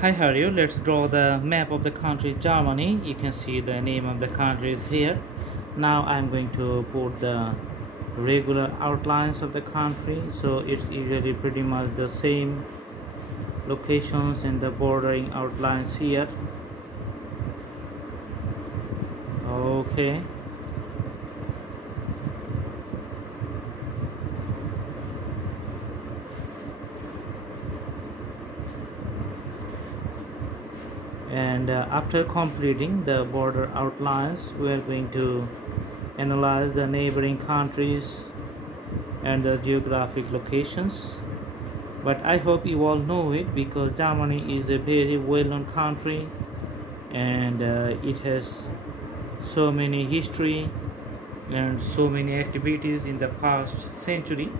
Hi, how are you? Let's draw the map of the country Germany. You can see the name of the country is here. Now I'm going to put the regular outlines of the country. So it's usually pretty much the same locations and the bordering outlines here. Okay. And after completing the border outlines, we are going to analyze the neighboring countries and the geographic locations. But I hope you all know it because Germany is a very well-known country, and it has so many history and so many activities in the past century.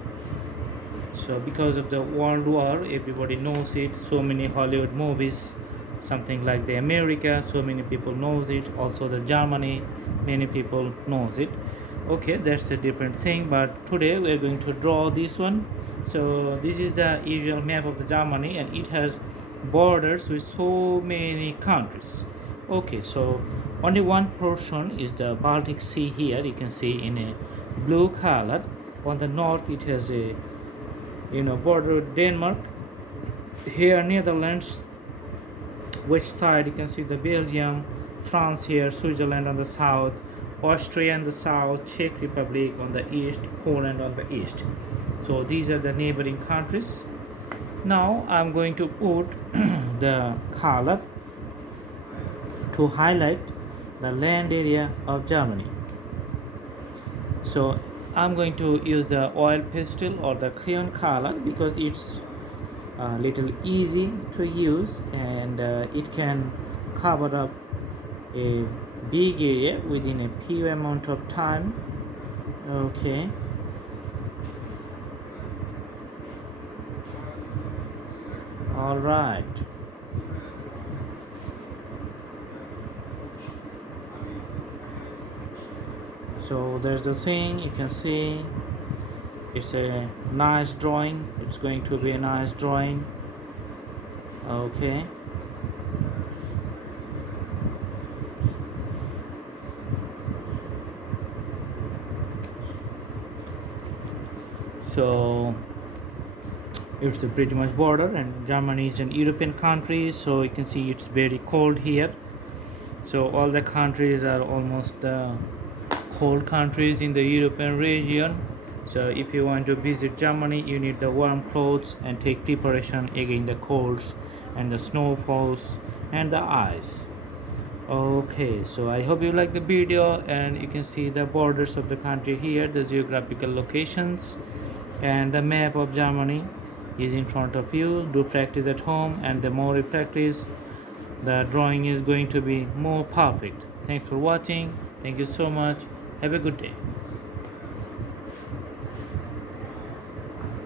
So because of the world war, everybody knows it. So many Hollywood movies, something like the America, so many people knows it. Also the Germany, many people knows it. Okay, that's a different thing, but today we're going to draw this one. So this is the usual map of the Germany, and it has borders with so many countries. Okay, so only one portion is the Baltic Sea. Here you can see in a blue color. On the north it has a border with Denmark. Here Netherlands, west side you can see the Belgium, France here, Switzerland on the south, Austria on the south, Czech Republic on the east, Poland on the east. So these are the neighboring countries. Now I'm going to put the color to highlight the land area of Germany. So I'm going to use the oil pastel or the crayon color because it's a little easy to use, and it can cover up a big area within a few amount of time. Okay, all right. So there's the thing, you can see it's a nice drawing. It's going to be a nice drawing. Okay, so it's a pretty much border, and Germany is an European country, so you can see it's very cold here. So all the countries are almost cold countries in the European region. So if you want to visit Germany, you need the warm clothes and take preparation against the colds and the snowfalls and the ice. Okay, so I hope you like the video, and you can see the borders of the country here, the geographical locations, and the map of Germany is in front of you. Do practice at home, and the more you practice, the drawing is going to be more perfect. Thanks for watching. Thank you so much. Have a good day.